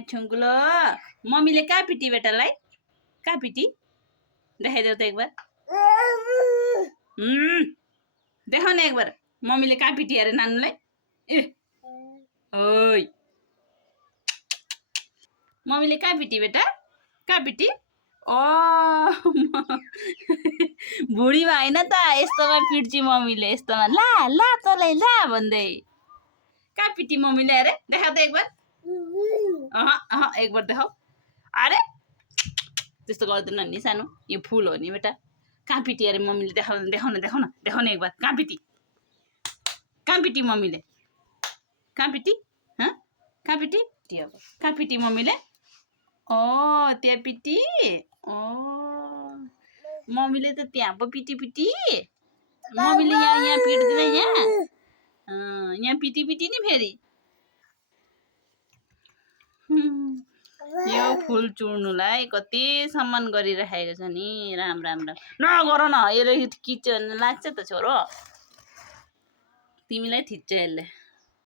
छुङ्गुलो मम्मीले कहाँ पिटी बेटालाई कहाँ पिटी देखाइदेऊ त एक बार देखाउ न एक बार मम्मीले कहाँ पिटी अरे नानुलाई ए ओइ मम्मीले कहाँ पिटी बेटा कहाँ पिटी ओ बुढीमा होइन त यस्तोमा पिट्छ मम्मीले यस्तोमा ला ला तँलाई ला भन्दै कहाँ पिटी मम्मीले अरे देखाऊ त एक बार एक बार देखाऊ अरे त्यस्तो गर्दैन नि सानो यो फुल हो नि बेटा कहाँ पिटी अरे मम्मीले देखाउन देखाउन एक बार कहाँ पिटी मम्मीले कहाँ पिटी कहाँ पिटी कहाँ पिटी मम्मीले ओ त्यहाँ पिटी ओ मम्मीले त त्यहाँ पो पिटी मम्मीले यहाँ पिट्दैन यहाँ पिटी नि फेरि यो फुल चुड्नुलाई कति सम्मान गरिराखेको छ नि राम नगर न यसले किचन लाग्छ त छोरो तिमीलाई थिच्छ यसले